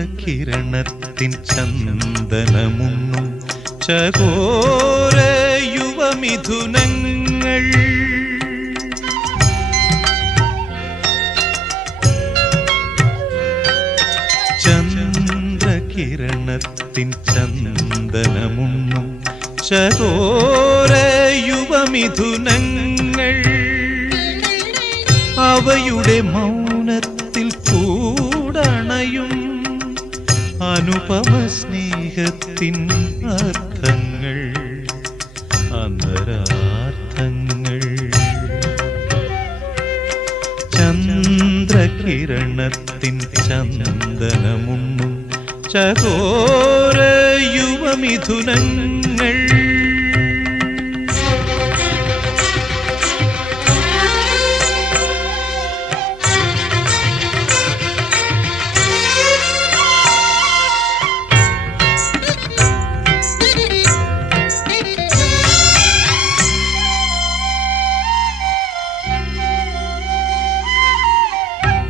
ചന്ദ്രകിരണത്തിൻ ചന്ദനമുണ്ണും ചകോര യുവമിഥുനങ്ങൾ ചന്ദ്രകിരണത്തിൻ ചന്ദനമുണ്ണും ചകോര യുവമിഥുനങ്ങൾ അവയുടെ മൗനത്തിൽ കൂടണയും അനുപമ സ്നേഹത്തിൻ അർത്ഥങ്ങൾ അന്തരാർത്ഥങ്ങൾ ചന്ദ്രകിരണത്തിൻ ചന്ദനമുണ്ണും ചകോര യുവമിഥുനങ്ങൾ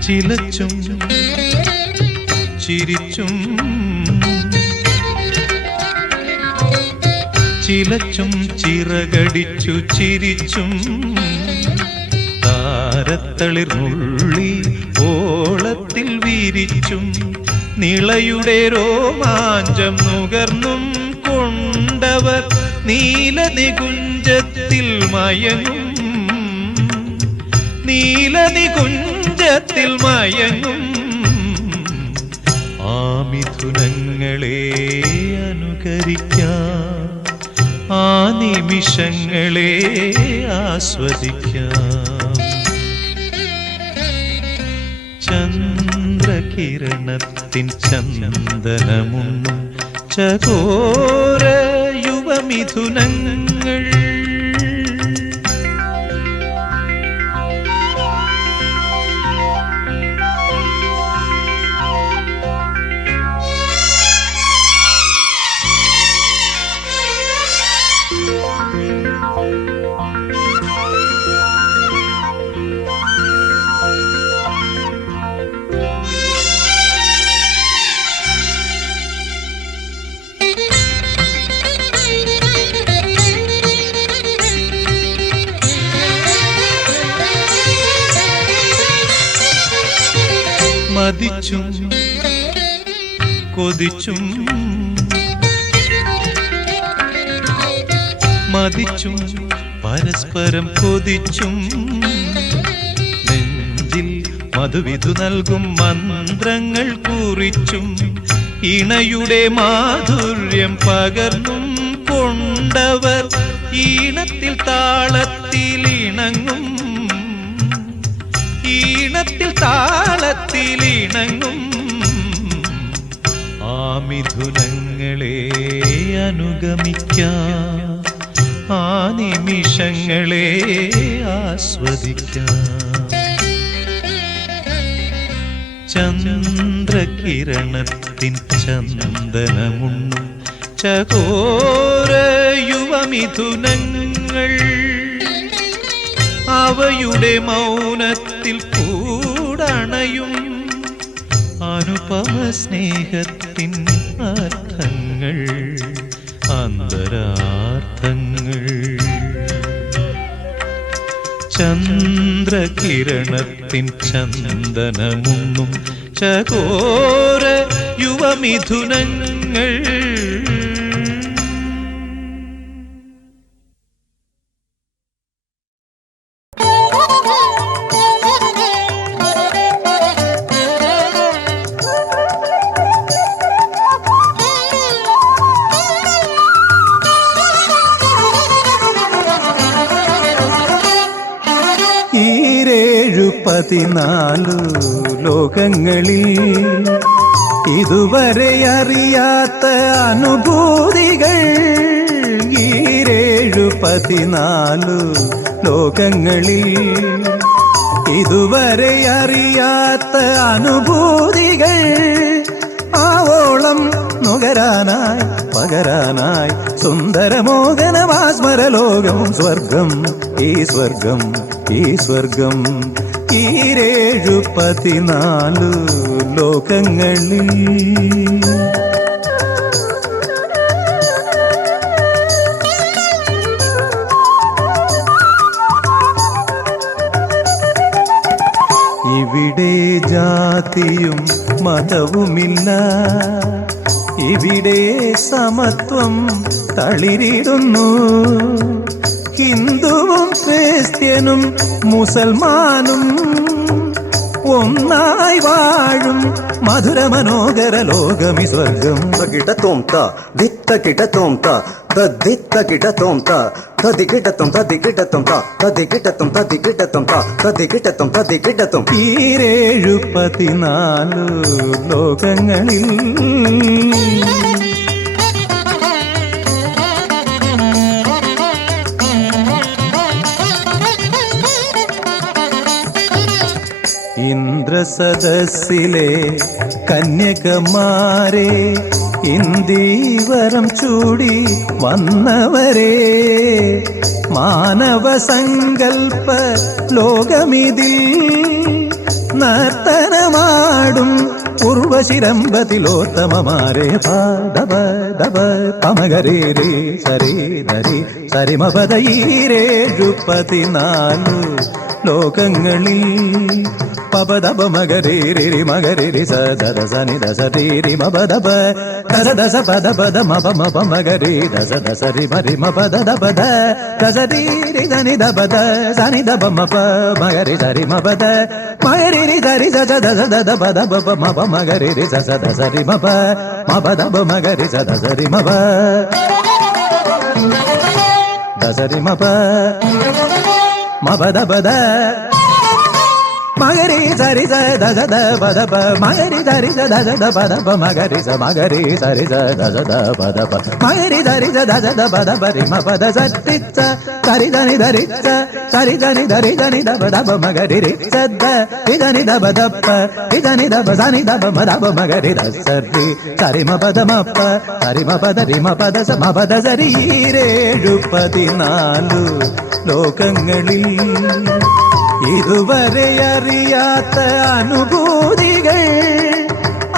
ചിലച്ചും ചിരിച്ചും ചിലച്ചും ചിറകടിച്ചു ചിരിച്ചും താരത്തളിർ നുള്ളി ഓളത്തിൽ വിരിച്ചും നിളയുടെ രോമാഞ്ചം നുകർന്നും കൊണ്ടവർ നീലനികുഞ്ചത്തിൽ മയങ്ങും നീലനികുഞ്ചത്തിൽ മയങ്ങും ആ മിഥുനങ്ങളെ അനുകരിക്കാം ആ നിമിഷങ്ങളെ ആസ്വദിക്കാം ചന്ദ്രകിരണത്തിൻ ചന്ദനമുണ്ണും ചകോര യുവമിഥുനങ്ങൾ മതിച്ചും കൊതിച്ചും മതിച്ചും പരസ്പരം കൊതിച്ചും നെഞ്ചിൽ മധുവിധു നൽകും മന്ത്രങ്ങൾ കുറിച്ചും ഇണയുടെ മാധുര്യം പകർന്നും കൊണ്ടവർ ഈണത്തിൽ താളത്തിൽ ഇണങ്ങും ഈണത്തിൽ താളത്തിൽ ഇണങ്ങും ആ മിഥുനങ്ങളെ അനുഗമിക്കാം ആ നിമിഷങ്ങളെ ആസ്വദിക്കാം ചന്ദ്രകിരണത്തിൻ ചന്ദനമുണ്ണും ചകോര യുവമിഥുനങ്ങൾ അവയുടെ മൗനത്തിൽ കൂടണയും അനുപമ സ്നേഹത്തിൻ അർത്ഥങ്ങൾ അന്തരാർത്ഥങ്ങൾ ചന്ദ്രകിരണത്തിൻ ചന്ദനമുണ്ണും ചകോര യുവമിഥുനങ്ങൾ പതിനാലു ലോകങ്ങളിൽ ഇതുവരെ അറിയാത്ത അനുഭൂതികൾ ഈരേഴു 14 ലോകങ്ങളിൽ ഇതുവരെ അറിയാത്ത അനുഭൂതികൾ ആവോളം നുകരാനായി പകരാനായി സുന്ദരമോഹനമാസ്മരലോകം സ്വർഗം ഈ സ്വർഗം ഈ സ്വർഗം ഈരേഴു 14 ലോകങ്ങളിൽ ഇവിടെ ജാതിയും മതവുമില്ല, ഇവിടെ സമത്വം തളിരിടുന്നു. ഹിന്ദുവും ക്രിസ്ത്യനും മുസൽമാനും ഒന്നായി വാഴും മധുര മനോഹര ലോകമി സ്വർഗം. കിടത്തോം ദിത്ത കിടത്തോം ദിത്ത കിടത്തോം തതി കിടത്തും തതി കിടത്തും തതി കിടത്തും തതി കിടത്തും തതി കിടത്തും തതി കിടത്തും. ഈരേഴു 14 ലോകങ്ങളിൽ ഇന്ദ്രസദസ്സിലെ കന്യകമാരെ ഇന്ദീവരം ചൂടി വന്നവരെ മാനവ സങ്കൽപ്പ ലോകമിതിൽ നർത്തനമാടും പൂർവശിരമ്പതിലോത്തമമാരെ പാദവ ദവ പമഗരേ രേ സരി ധരി സരിമപദീരേഴു 14 ലോകങ്ങളിൽ പബദബ മഗരേരി മഗരേരി സദ സനി ദസ രീരി മബദബ ദസ ദസ പദ പദ മപ മപ മഗരി ദസ ദസ രി മരി മപദ ദബദ ദസ രീരി ധനി ദബദ സനി ദബ മപ മഗരി സരി മപദ മഗരി സരി സദ ദസ ദദ പദ പപ മപ മഗരി സദ ദസ രി മപ മപദബ മഗരി സദ സരി മപ ദസ രി മപ മപദബദ മഗരി സരി സദ ദ പദ പ മഗരി സരി സദ ദ പദ പ മഗരി സ മഗരി സരി സദ ദ പദ പ മഗരി സരി സദ ദ പദ പ രി മ പദ സത്തിച്ച സരി ധനി ധരിച്ച സരി ധനി ധരി ധനി ദ പദ പ മഗരി രി സദ രി ധനി ദ പദ പ രി ധനി ദ പ സനി ദ പ മ ദ പ മഗരി ദ സരി സരി മ പദ മ പ സരി മ പദ രി മ പദ സ മ പദ സരി ഈരേഴു 14 ലോകങ്ങളിൽ ഇതുവരെ അറിയാത്ത അനുഭൂതികൾ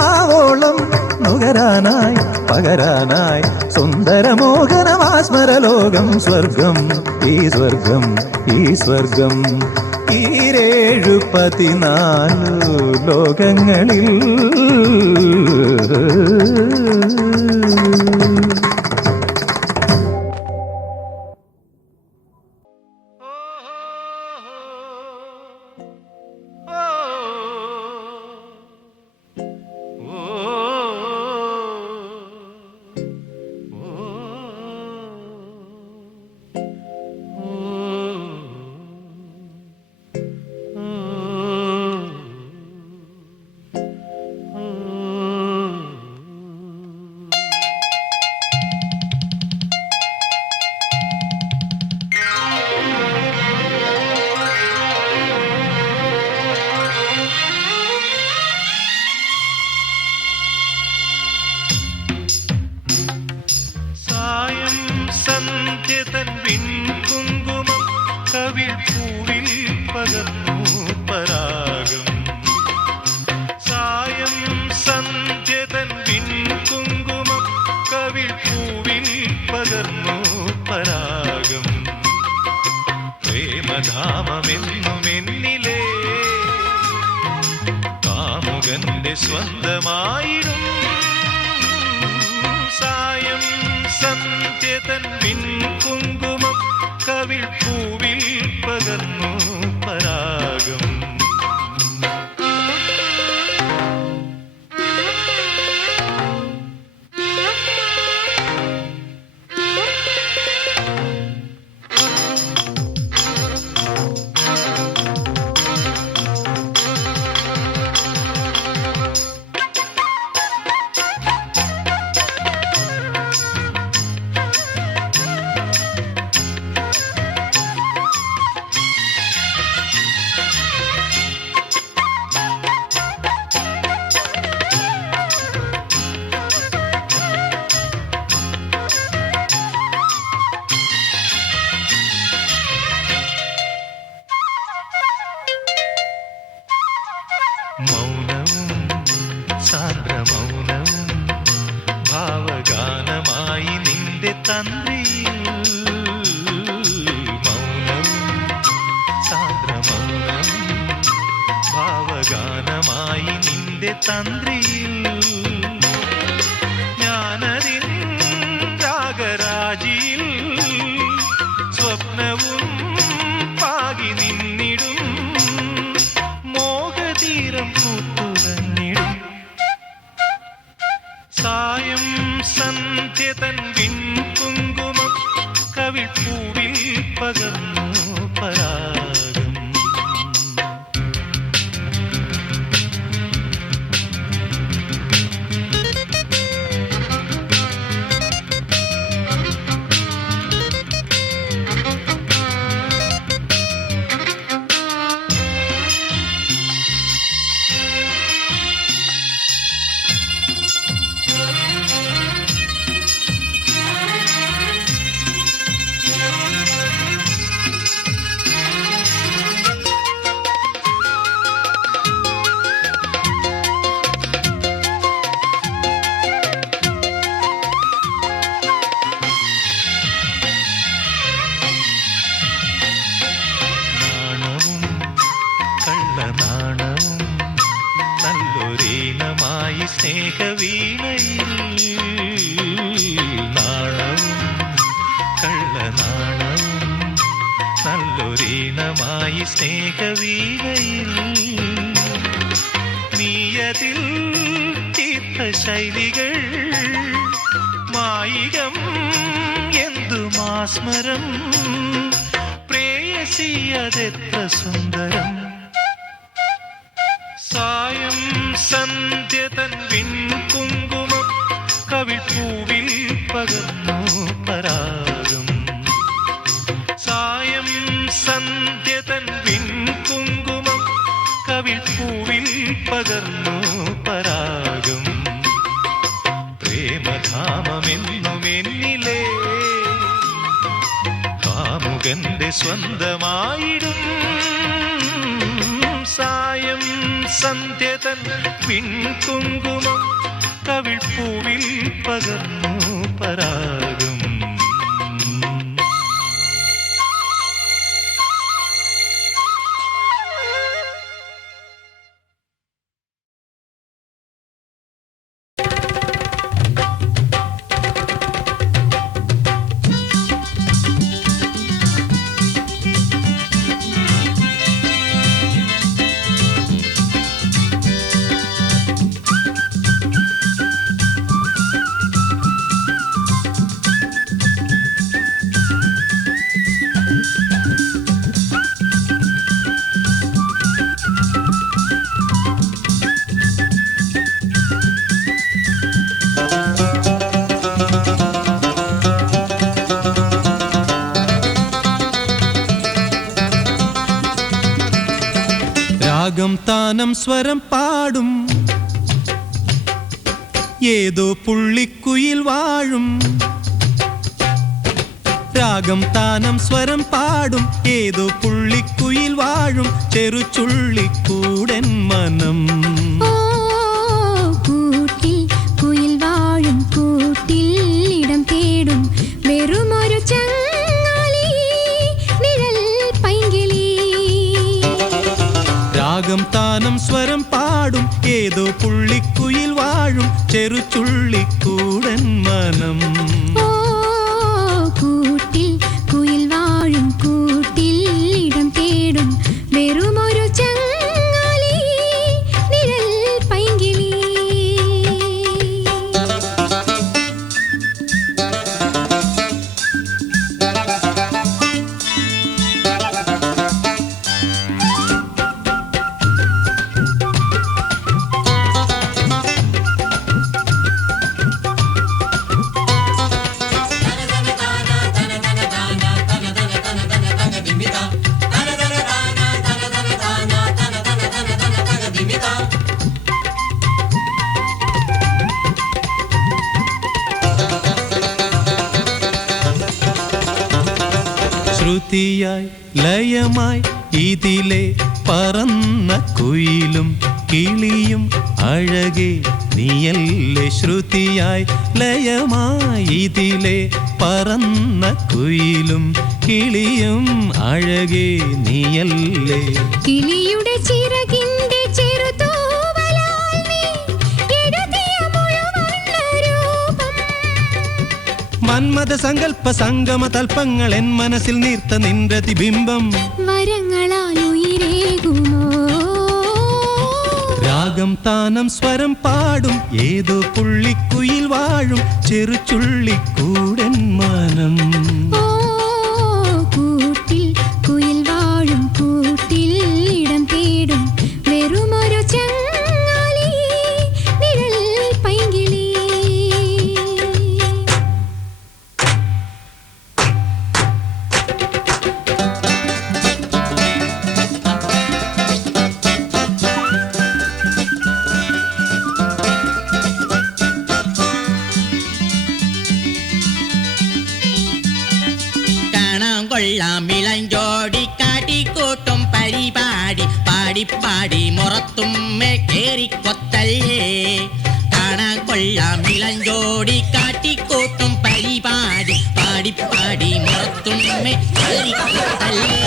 ആവോളം നുകരാനായി പകരാനായി സുന്ദരമോഹനമാസ്മരലോകം സ്വർഗം ഈ സ്വർഗം ഈ സ്വർഗം ഈരേഴു 14 ലോകങ്ങളിൽ. സന്ധ്യതൻ വിൺകുങ്കുമം കവിൾ പൂവിൽ പകർന്നു പരാഗം. സായം സന്ധ്യതൻ വിൺകുങ്കുമം കവിൾ പൂവിൽ പകർന്നു പരാഗം. പ്രേമധാമമെന്നുമെന്നിലെ കാമുകന്റെ സ്വന്തമായിടും സായം സന്ധ്യതൻ പിൻകുങ്കുമം കവിൾ പൂവിൽ പകർന്നു പരാഗം. തന്ത്രിയിൽ മൗനം സാന്ദ്രമൗനം ഭാവഗാനമായി നിന്റെ തന്ത്രിയിൽ ഞാനതിൻ രാഗരാജിയിൽ സ്വപ്നവും പാകി നിന്നിടും മോഹതീരം പൂത്തുലഞ്ഞിടും സായം സന്ധ്യതൻ വിൺകുങ്കുമം കവിൾപ്പൂവിൽ പകർന്നു പരാഗം നാണവും നല്ലൊരീണമായി സ്നേഹവീണയിൽ നാണവും കള്ളനാണവും നല്ലൊരീണമായി സ്നേഹവീണയിൽ നീയതിൽ ചിത്രശൈലികൾ മായികം എന്തു മാസ്മരം പ്രേയസിയതെത്ര സുന്ദരം സായം സന്ധ്യതൻ വിൺകുങ്കുമം കവിൾപ്പൂവിൽ പകർന്നു പരാഗം സായം സന്ധ്യതൻ വിൺകുങ്കുമം കവിൾപ്പൂവിൽ പകർന്നു പരാഗം പ്രേമധാമമെന്നുമെന്നിലേ കാമുകന്റെ സ്വന്തമായിടും സായം സന്ധ്യതൻ പിൻകുങ്കുമം കവിൾപ്പൂവിൽ പകർന്നു പരാഗം രാഗം താനം സ്വരം പാടും ഏതോ പുള്ളിക്കുയിൽ വാഴും രാഗം താനം സ്വരം പാടും ഏതോ പുള്ളിക്കുയിൽ വാഴും ചെറുചുള്ളിക്കൂടൻ മനം കൂട്ടിൽ കുയിൽ വാഴും കൂട്ടിൽ ഇടം തേടും വെറുമൊരു ചങ്ങാലി നിഴൽ പൈങ്കിളി രാഗം താനം സ്വരം പാടും ഏതോ പുള്ളിക്കുയിൽ വാഴും ചെറുചുള്ളിക്കൂടൻ മനം കൂട്ടിൽ കുയിൽ വാഴും കൂട്ടിൽ ഇടം തേടും വെറുമൊരു ചങ്ങാലി നിഴൽ പൈങ്കിളി ശ്രുതിയായി ലയമായി ഇതിലെ പറന്ന കുയിലും കിളിയും അഴകേ നീയല്ലേ ശ്രുതിയായി ലയമായി ഇതിലെ പറന്ന കുയിലും കിളിയും അഴകേ നീയല്ലേ കിളിയുടെ ചിറകിന്റെ ചെറുതൂവലാൽ നീ എഴുതിയ മുഴുവണ്ണ രൂപം. മന്മഥ സങ്കല്പ സംഗമ തൽപ്പങ്ങൾ എൻ മനസ്സിൽ നീർത്ത നിൻപ്രതിബിംബം വരങ്ങളാൽ ഉയിരേകുമോ രാഗം താനം സ്വരം പാടും ഏതോ പുള്ളിക്കുയിൽ വാഴും ചെറുചുള്ളിക്കൂടൻ മനം ഓ കൂട്ടിൽ കുയിൽ വാഴും കൂട്ടിൽ ഇടം തേടും വെറുമൊരു ചങ്ങാലി നിഴൽ പൈങ്കിളി. കാണാൻ കൊള്ളാം ഇളഞ്ചോടി കാട്ടിക്കൂട്ടും പരിപാടി പാടി മുറത്തുമ്മേ കേറിക്കൊത്തല്ലേ. കാണാൻ കൊള്ളാം ഇളഞ്ചോടി കാട്ടിക്കൂട്ടും പരിപാടി പാടി മുറത്തുമ്മേ കേറിക്കൊത്തല്ലേ.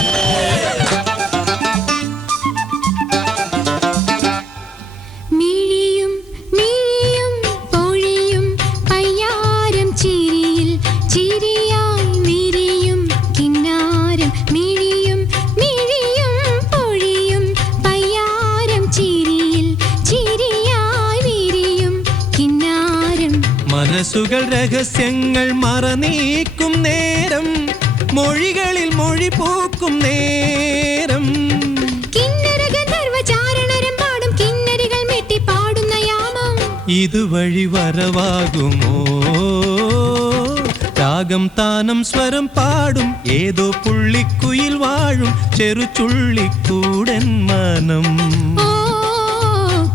മിഴിയും മിഴിയും പൊഴിയും പയ്യാരം ചിരിയിൽ ചിരിയായി വിരിയും കിന്നാരം. മിഴിയും മിഴിയും പൊഴിയും പയ്യാരം ചിരിയിൽ ചിരിയായി വിരിയും കിന്നാരം. മനസ്സുകൾ രഹസ്യങ്ങൾ മറനീക്കും നേരം മൊഴികളിൽ മൊഴി പൂക്കും നേരം കിന്നര ഗന്ധർവ ചാരണരം പാടും കിന്നരികൾ മെട്ടി പാടുന്ന യാമം. ഇതുവഴി വരവാകുമോ രാഗം താനം സ്വരം പാടും ഏതോ പുള്ളിക്കുയിൽ വാഴും ചെറുചുള്ളിക്കൂടൻ മനം ഓ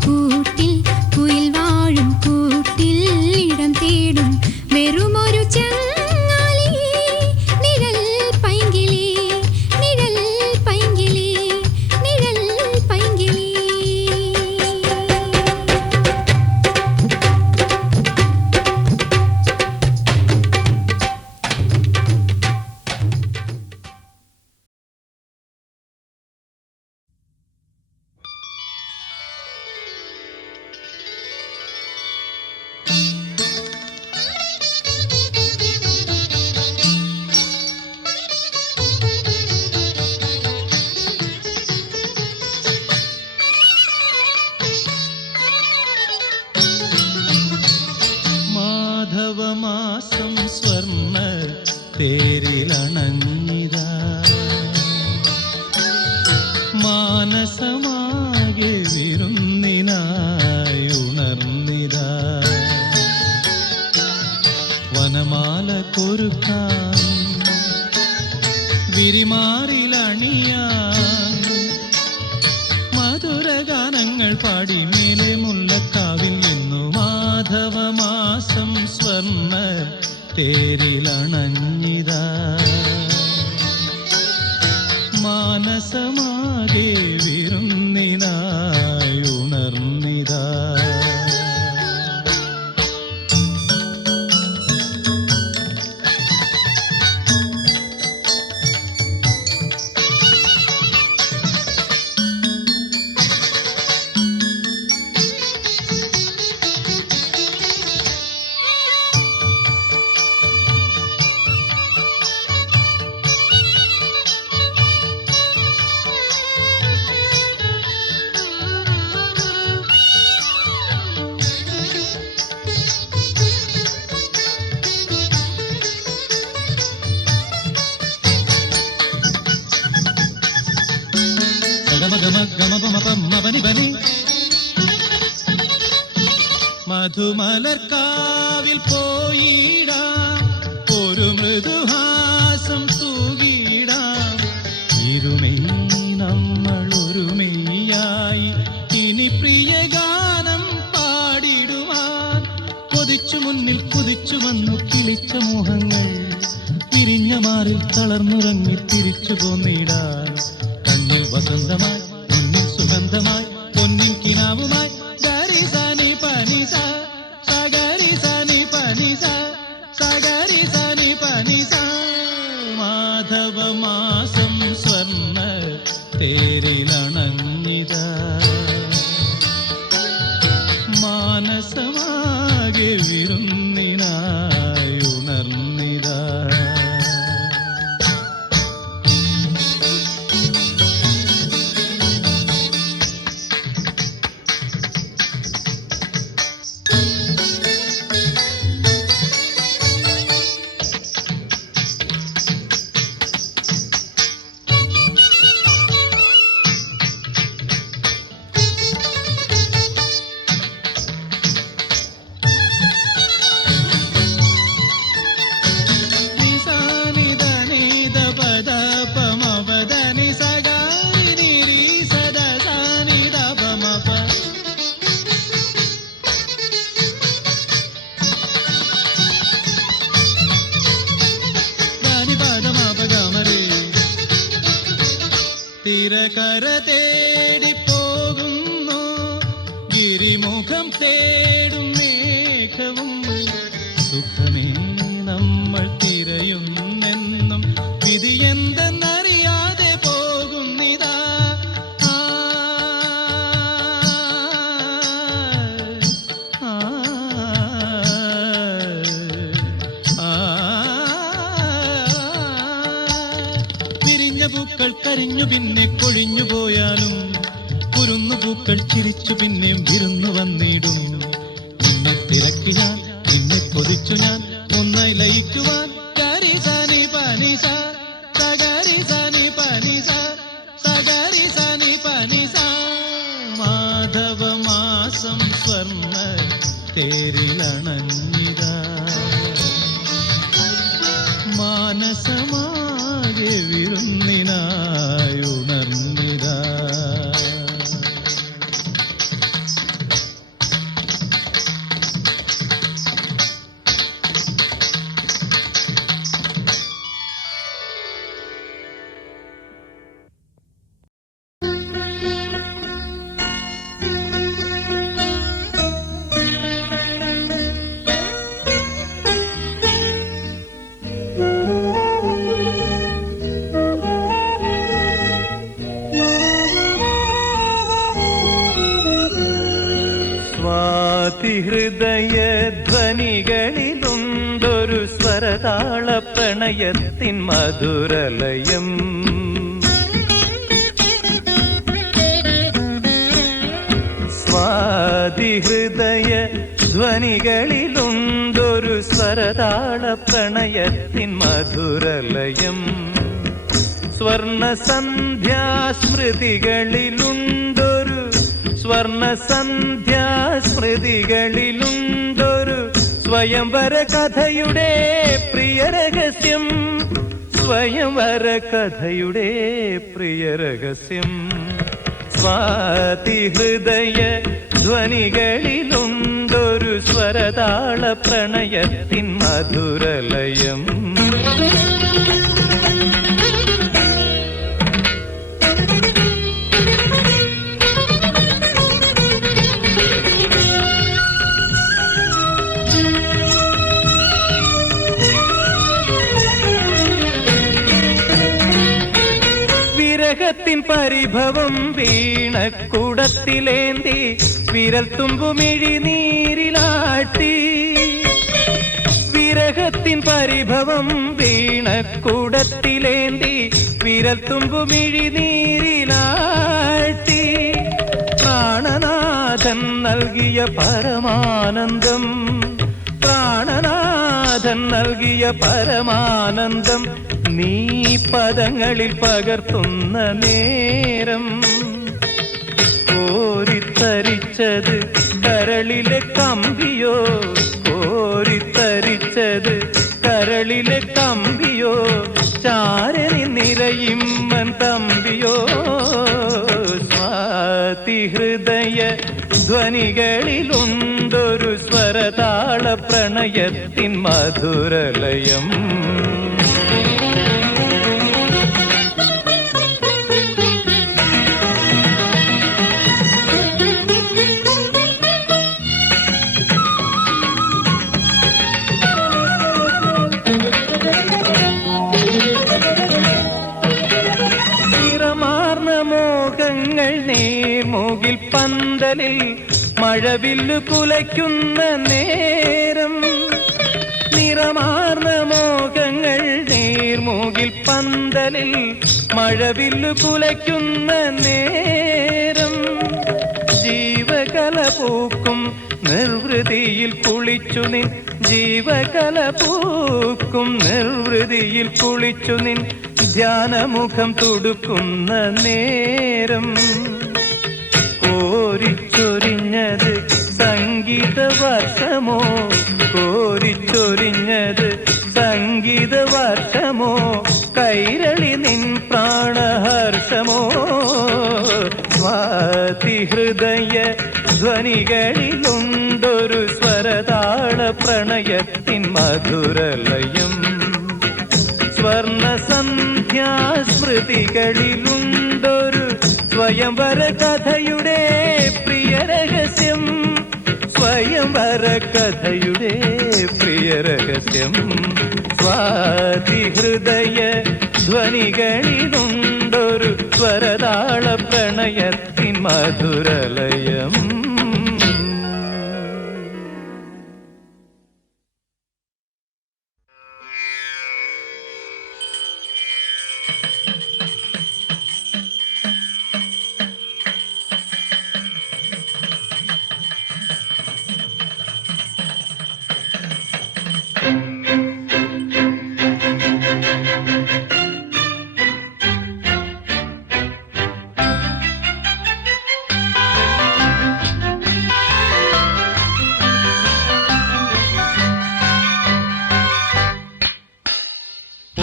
കൂട്ടിൽ കുയിൽ വാഴും കൂട്ടിൽ ഇടം തേടും വെറുമൊരു ചങ്ങാലി നിഴൽ പൈങ്കിളി നിഴൽ പൈങ്കിളി നിഴൽ പൈങ്കിളി. മാധവമാസം സ്വർണ്ണ തേരിലണഞ്ഞിതാ മാനസമാകെ വിരുന്നിനായി ഉണർന്നിതാ വനമാല കൊരുക്കാൻ വിരിമാറിലണിയാൻ മധുരഗാനങ്ങൾ പാടി മേലെ മുല്ലക്കാവിൽ നിന്നു മാധവമാസം സ്വർണ്ണ തേരിലണഞ്ഞിതാ മാനസമാകെ വിരുന്നിനായി ഉണർന്നിതാ മധുമലർക്കാവിൽ പോയിടാം ഒരു മൃദുഹാസം തൂകിടാം ഇരുമെയ് നമ്മൾ ഒരു മെയ്യായി ഇനി പ്രിയ ഗാനം പാടിടുവാൻ കൊതിച്ചു മുന്നിൽ കുതിച്ചു വന്നു കിളിച്ച മോഹങ്ങൾ പിരിഞ്ഞ മാറിൽ തളർന്നുറങ്ങി തിരിച്ചു പോന്നിടാൻ കണ്ണിൽ വസന്തമായി മുന്നിൽ സുഗന്ധമായി പൊന്നിൻ കിനാവും തേരിലണഞ്ഞിതാ മാനസമാകെ വിരുന്നിനായി ഉണർന്നിതാ തിരകര തേടി പോകുന്നു ഗിരിമുഖം തേടും മേഘവും സുഖമേ നമ്മൾ തിരയുന്നെന്നും വിധി എന്തെന്നറിയാതെ പോകുന്നിതാ വിരിഞ്ഞ പൂക്കൾ കരിഞ്ഞു പിന്നെ കൊഴിഞ്ഞു പോയാലും കുരുന്നു പൂക്കൾ ചിരിച്ചു പിന്നെയും വിരുന്നു വന്നിടും നിന്നെ തിരക്കി ഞാൻ നിന്നെ കൊതിച്ചു ഞാൻ ഒന്നായി ലയിക്കുവാൻ ഗരിസനി പനിസ സഗരിസനി പനിസ സഗരിസനി പനിസ മാധവ മാസം സ്വർണ്ണ തേരിലണഞ്ഞിതാ മാനസമാകെ വിരുന്നിനായി ഉണർന്നിതാ ഹൃദയ ധ്വനികളിലുണ്ടൊരു സ്വരതാള പ്രണയത്തിൻ മധുരലയം സ്വാതിഹൃദയ ധ്വനികളിലുണ്ടൊരു സ്വരതാള പ്രണയത്തിൻ മധുരലയം സ്വർണ സന്ധ്യാസ്മൃതികളിലുണ്ടൊരു സ്വർണ സന്ധ്യാസ്മൃതികളിലുണ്ടൊരു സ്വയംവര കഥയുടെ പ്രിയരഹസ്യം സ്വയംവര കഥയുടെ പ്രിയരഹസ്യം സ്വാതിഹൃദയ ധ്വനികളിലുണ്ടൊരു സ്വരതാള പ്രണയത്തിൻ മധുരലയം വിരഹത്തിൻ പരിഭവം വീണക്കുടത്തിലേന്തി വിരൽ തുമ്പുമിഴി നീരിലാട്ടി വിരഹത്തിൻ പരിഭവം വീണക്കുടത്തിലേന്തി വിരൽ തുമ്പുമിഴി നീരിലാട്ടി പ്രാണനാഥൻ നൽകിയ പരമാനന്ദം പ്രാണനാഥൻ നൽകിയ പരമാനന്ദം നീ പദങ്ങളിൽ പകർത്തുന്ന നേരം കോരിത്തരിച്ചത് കരളിലെ കമ്പിയോ കോരിത്തരിച്ചത് കരളിലെ കമ്പിയോ ചാരനി നിറയുമ്മൻ തമ്പിയോ സ്വാതിഹൃദയ ധ്വനികളിലുണ്ടൊരു സ്വരതാള പ്രണയത്തിൻ മധുരലയം മോഹങ്ങൾ നീർമൂകിൽ പന്തലിൽ മഴവില്ലു കുലയ്ക്കുന്ന നേരം നിറമാർന്ന മോഹങ്ങൾ നീർമൂകിൽ പന്തലിൽ മഴവില്ലു കുലയ്ക്കുന്ന നേരം ജീവകല പൂക്കും നിർവൃതിയിൽ കുളിച്ചു നിൻ ജീവകല പൂക്കും നിർവൃതിയിൽ കുളിച്ചു നിൻ ധ്യാനമുഖം തുടുക്കുന്ന നേരം കോരിച്ചൊരിഞ്ഞത് സംഗീതവർഷമോ കോരിച്ചൊരിഞ്ഞത് സംഗീതവർഷമോ കൈരളി നിൻ പ്രാണഹർഷമോ സ്വാതി ഹൃദയ ധ്വനികളിലുണ്ടൊരു സ്വരതാള പ്രണയത്തിൻ മധുരലയം സ്വർണ സന്ധ്യാസ്മൃതികളിലുണ്ടൊരു സ്വയംവര കഥയുടെ പ്രിയ രഹസ്യം സ്വയംവര കഥയുടെ പ്രിയ രഹസ്യം സ്വാതി ഹൃദയ ധ്വനികളിലുണ്ടൊരു സ്വരതാള പ്രണയത്തിൻ മധുരലയം.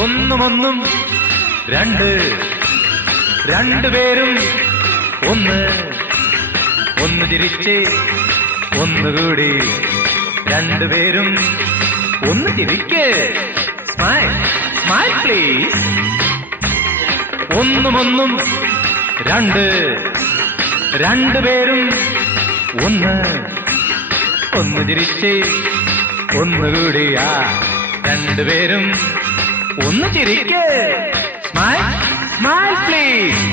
ഒന്നും രണ്ട് രണ്ടുപേരും ഒന്ന് ചിരിച്ച് ഒന്നുകൂടി രണ്ടുപേരും ഒന്ന് ചിരിക്ക് സ്മൈൽ സ്മൈൽ പ്ലീസ്. ഒന്നും രണ്ട് രണ്ടുപേരും ഒന്ന് ചിരിച്ച് ഒന്നുകൂടി രണ്ടുപേരും ഒന്ന് ചിരിക്ക് സ്മൈൽ സ്മൈൽ പ്ലീസ്.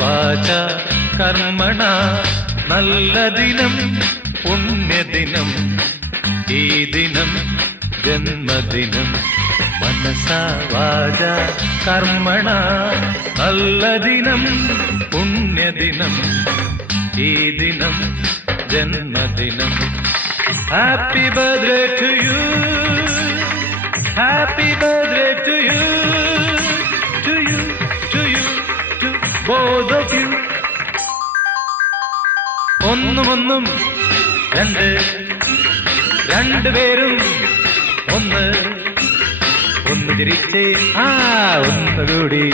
വാച കർമ്മണ നല്ല ദിനം പുണ്യദിനം ഈ ദിനം ജന്മദിനം. മനസ വാച കർമ്മണ നല്ല ദിനം പുണ്യദിനം ഈ ദിനം ജന്മദിനം. Happy birthday to you happy birthday to you to you to you both of you. ഒന്നും രണ്ടുപേരും ഒന്ന് ചിരിച്ച് ഒന്നുകൂടി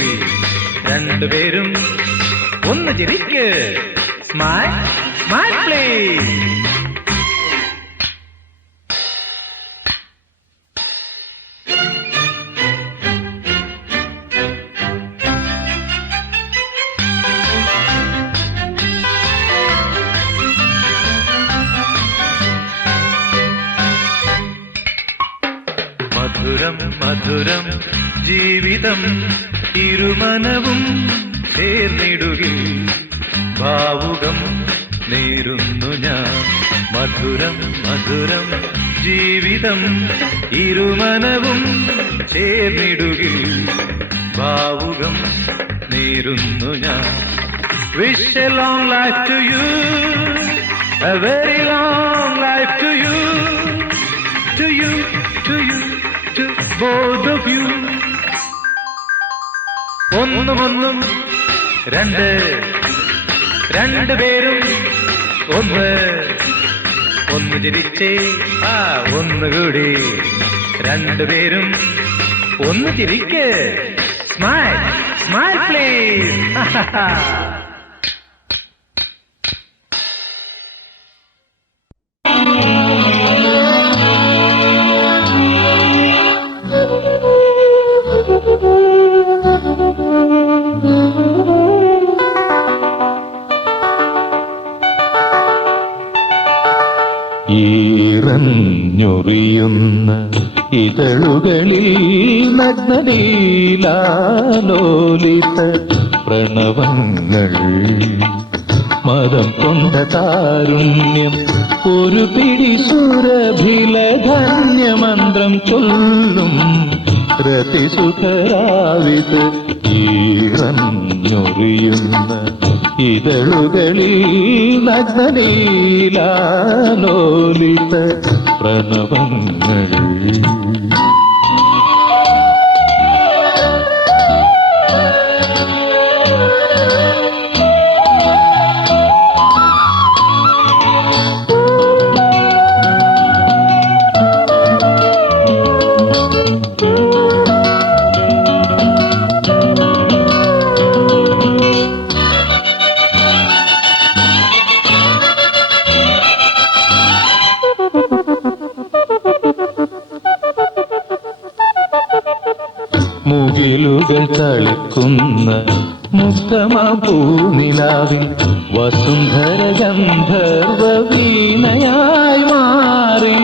രണ്ടുപേരും ഒന്ന് ചിരിക്ക് സ്മൈൽ സ്മൈൽ പ്ലീസ്. മധുരം മധുരം ജീവിതം ഇരുമനവും ചേർന്നിടുകിൽ ഭാവുകം നേരുന്നു ഞാൻ. മധുരം മധുരം ജീവിതം ഇരുമനവും ചേർന്നിടുകിൽ ഭാവുകം നേരുന്നു ഞാൻ. Wish a long life to you, a very long life to you, to you, to you, to both of you. ഒന്നും രണ്ടുപേരും ഒന്ന് ചിരിച്ചേ ഒന്നുകൂടി രണ്ടുപേരും ഒന്ന് ചിരിക്ക്. Smile smile please. ഈറഞ്ഞൊറിയുന്ന ഇതളുകളിൽ നഗ്നലീലാലോലിത പ്രണവങ്ങൾ മതം കൊണ്ട താരുണ്യം ഒരു പിടി സുരഭിലധന്യമന്ത്രം ചൊല്ലും രതിസുഖരാവിത് ഈറഞ്ഞൊറിയുന്ന ഇതളുകളിൽ നഗ്നലീലാലോലിത പ്രണവങ്ങൾ മുകിലുകൾ തളിക്കുന്ന മുക്തമൂനിലാവിൽ വസുന്ധര ഗന്ധർവ വീണയായി മാറി.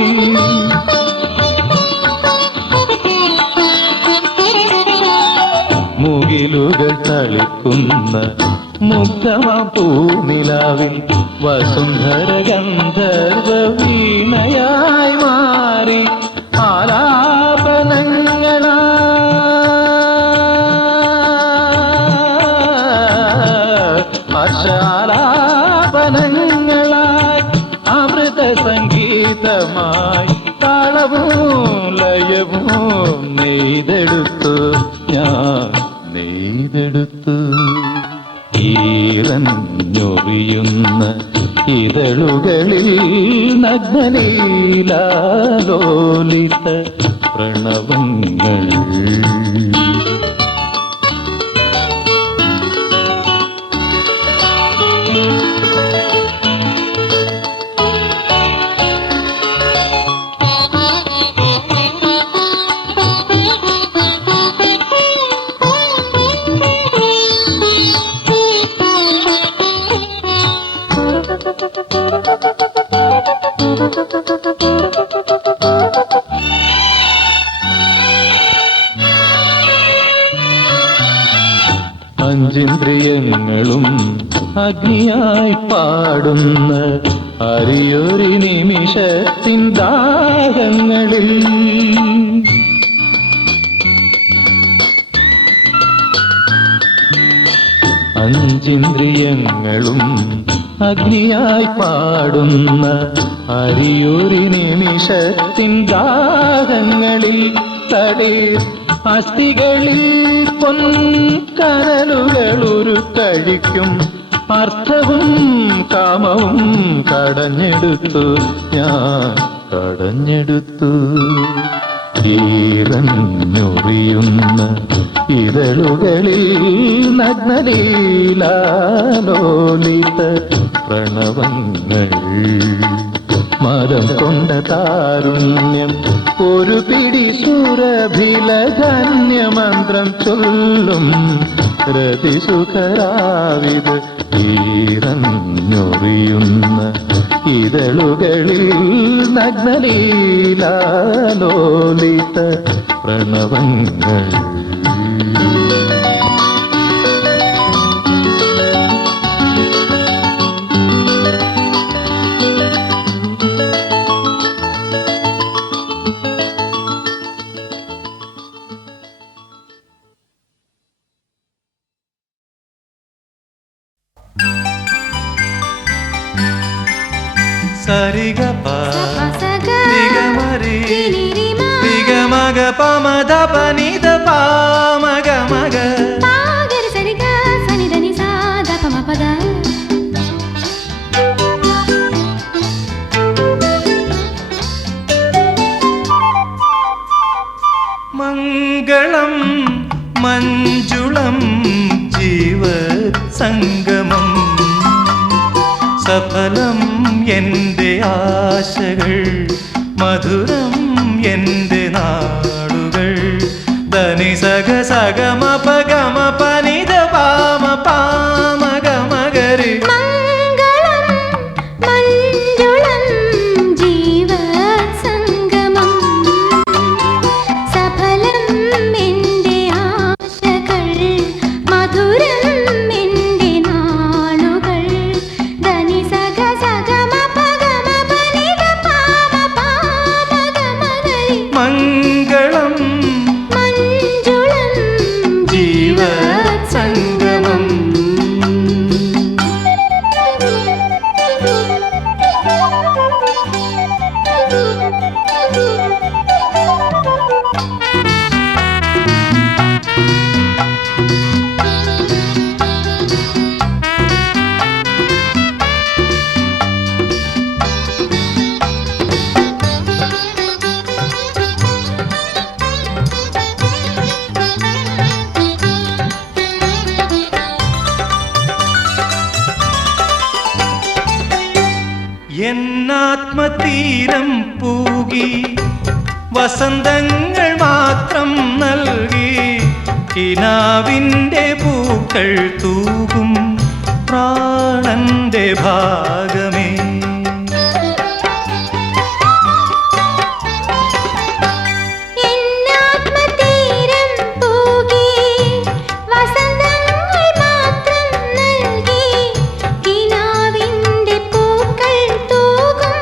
മുകിലുകൾ തളിക്കുന്ന മുക്തമൂനിലാവിൽ വസുന്ധര ഗന്ധർവ വീണയായി മാറി. ആലാപനങ്ങളാ ആലാപനങ്ങളായി അമൃത സംഗീതമായി താളവും ലയവും നെയ്തെടുത്തു ഞാൻ നെയ്തെടുത്തു. ഈറഞ്ഞൊറിയുന്ന ഇതളുകളിൽ നഗ്നലീലാലോലിത പ്രണവങ്ങൾ അഞ്ചിന്ദ്രിയങ്ങളും അഗ്നിയായി പാടുന്ന അറിയൊരു നിമിഷത്തിൻ ദാഹങ്ങളിൽ അഞ്ചിന്ദ്രിയങ്ങളും അഗ്നിയായി പാടുന്ന അറിയൊരു നിമിഷത്തിൻ ദാഹങ്ങളിൽ തടീർ അസ്ഥികളിൽ പൊൻകനലുകൾ ഒരു കഴിക്കും അർത്ഥവും കാമവും കടഞ്ഞെടുത്തു ഞാൻ കടഞ്ഞെടുത്തു. ഈറഞ്ഞൊറിയുന്ന ഇതളുകളിൽ നഗ്നലീലാലോലിത പ്രണവങ്ങൾ മതം കൊണ്ട താരുണ്യം ഒരു പിടി സുരഭിലധന്യമന്ത്രം ചൊല്ലും രതിസുഖരാവിത് ഈറഞ്ഞൊറിയുന്ന ഇതളുകളിൽ നഗ്നലീലാലോലിത പ്രണവങ്ങൾ സരിഗപ നിഗമരി നിഗമഗ പമധ പനിധ പാമഗ മഗ പാഗരി സരിഗ സനിധനി സാധ പമപദ. മംഗളം മഞ്ജുളം ജീവസംഗമം സഫലം എൻ്റെ ആശകൾ മധുരം എൻ്റെ നാടുകൾ ധനി സഗ സഗമ പഗമ പനിത പാമ പാമ ഗമ ഗരി മംഗളം മഞ്ജുളം ജീവസംഗമം സഫലം എൻ്റെ ആശകൾ മധുരം എൻ്റെ നാളുകൾ ധനി സഗ സഗമ പഗമ പനിത പാമ പാമ ഗമ ഗരി മംഗളം മഞ്ജുളം ജീവസംഗമം എന്നാത്മതീരം പൂകി വസന്തങ്ങൾ മാത്രം നൽകി കിനാവിൻ്റെ പൂക്കൾ തൂകും പ്രാണന്റെ ഭാഗമേ എന്നാത്മതീരം പൂകി വസന്തങ്ങൾ മാത്രം നൽകി കിനാവിൻ്റെ പൂക്കൾ തൂകും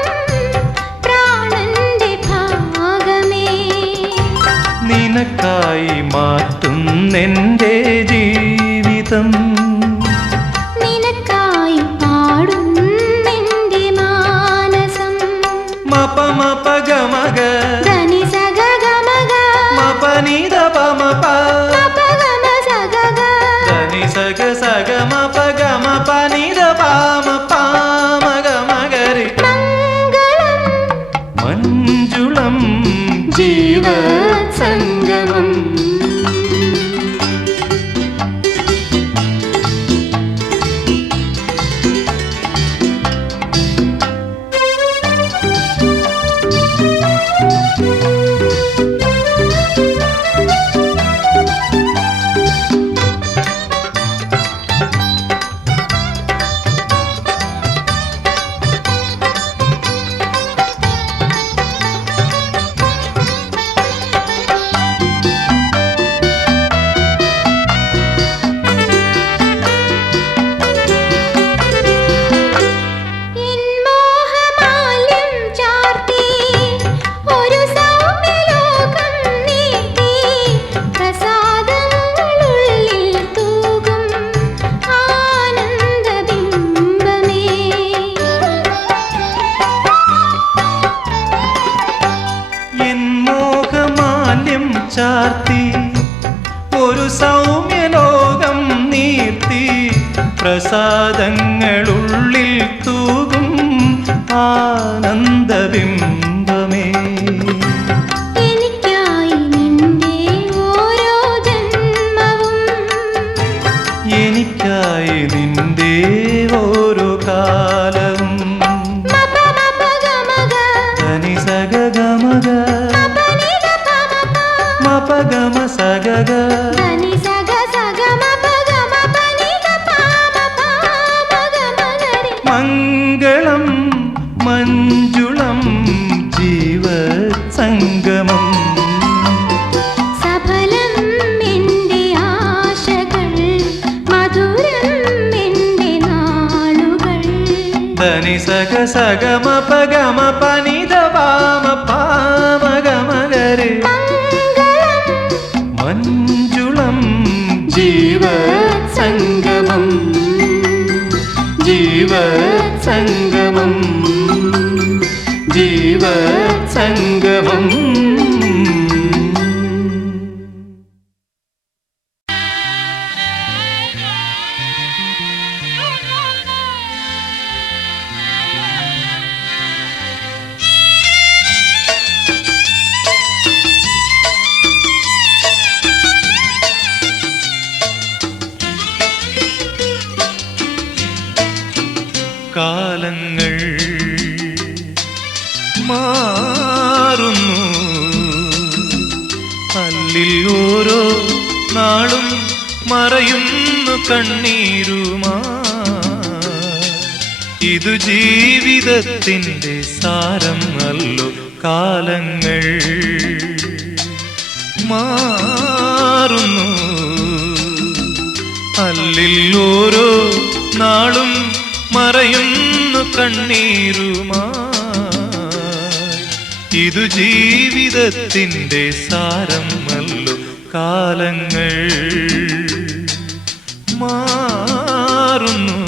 പ്രാണന്റെ ഭാഗമേ നിനക്കായി മാറ്റുന്നെൻ്റെ ജീവിതം നിനക്കായി പാടുന്നെൻ്റെ മാനസം മപ മപ ഗമഗ ധനി സഗ ഗമഗ മപനിത പമ പ മപഗമ സഗഗ ധനി സഗ സഗ മപ ഗമ പനിത പാമ പാമ ഗമ ഗരി മംഗളം മഞ്ജുളം ജീവസംഗമം എൻ മോഹമാല്യം ചാർത്തി ഒരു സൗമ്യലോകം നീട്ടി പ്രസാദങ്ങളുള്ളിൽ തൂകും ആനന്ദബിംബമേ എൻ മോഹമാല്യം ചാർത്തി ഒരു സൗമ്യലോകം നീർത്തി പ്രസാദങ്ങളുള്ളിൽ തൂകും ആനന്ദബിംബമേ എനിക്കായി നിന്റെ ഓരോ ജന്മവും എനിക്കായി നിന്റെ ഓരോ കാലവും മപ മപ ഗമഗ ധനി സഗ ഗമഗ മപനിത പമ പ മപ ഗമ സഗ ഗ ധനി സഗ സഗ മപഗമ പനിത പാമ പാമ ഗമ ഗരി മംഗളം മഞ്ജുളം ജീവസംഗമം സഫലം എൻ്റെ ആശകൾ മധുരം എൻ്റെ നാളുകൾ ധനി സഗ സഗ മപ ഗമ പനിത പാമ പാമ ഗമ ഗരി മംഗളം മഞ്ജുളം ജീവസംഗമം ജീവസംഗമം ജീവസംഗമം അല്ലിൽ ഓരോ നാളും മറയുന്നു കണ്ണീരുമാ ഇതു ജീവിതത്തിൻ്റെ സാരം അല്ലോ കാലങ്ങൾ മാറുന്നു അല്ലിൽ ഓരോ നാളും മറയുന്നു കണ്ണീരുമാ ഇതു ജീവിതത്തിൻ്റെ സാരം അല്ലോ കാലങ്ങൾ മാറുന്നു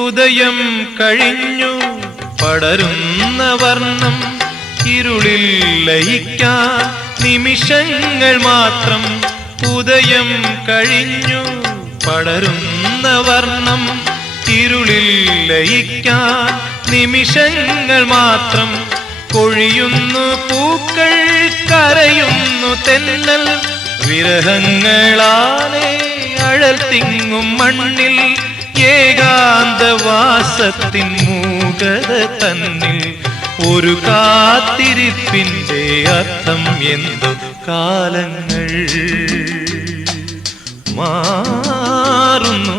ഉദയം കഴിഞ്ഞു പടരുന്ന വർണ്ണം ഇരുളിൽ ലയിക്കാൻ നിമിഷങ്ങൾ മാത്രം ഉദയം കഴിഞ്ഞു പടരുന്ന വർണ്ണം ഇരുളിൽ ലയിക്കാൻ നിമിഷങ്ങൾ മാത്രം കൊഴിയുന്നു പൂക്കൾ കരയുന്നു തെന്നൽ വിരഹങ്ങളാലേ അഴൽ തിങ്ങും മണ്ണിൽ ഏകാന്തവാസത്തിൻ മൂകത തന്നിൽ ഒരു കാത്തിരിപ്പിൻ്റെ അർത്ഥം എന്തോ കാലങ്ങൾ മാറുന്നു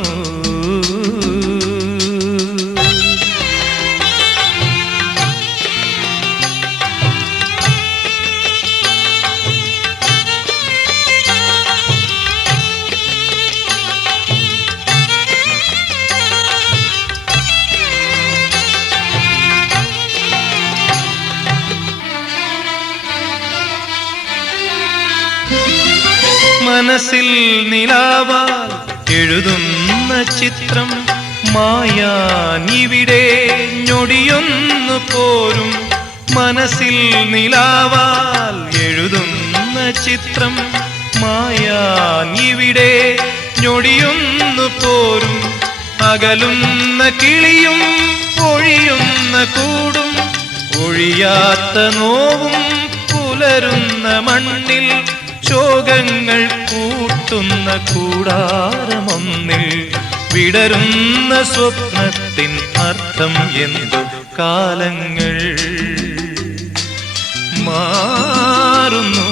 മനസ്സിൽ നിലാവാൽ എഴുതുന്ന ചിത്രം മായാനിവിടെ ഞൊടിയൊന്നു പോരും മനസ്സിൽ നിലാവാൽ എഴുതുന്ന ചിത്രം മായാനിവിടെ ഞൊടിയൊന്നു പോരും അകലുന്ന കിളിയും ഒഴിയുന്ന കൂടും ഒഴിയാത്ത നോവും പുലരുന്ന മണ്ണിൽ ശോകങ്ങൾ കൂട്ടുന്ന കൂടാരമൊന്നിൽ വിടരുന്ന സ്വപ്നത്തിൻ അർത്ഥം എന്തോ കാലങ്ങൾ മാറുന്നു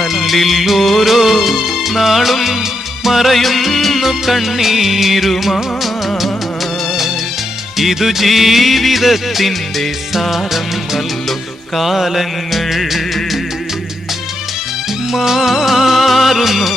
അല്ലിൽ ഓരോ നാളും മറയുന്നു കണ്ണീരുമാ ഇതു ജീവിതത്തിൻ്റെ സാരം അല്ലോ കാലങ്ങൾ മാറുന്നു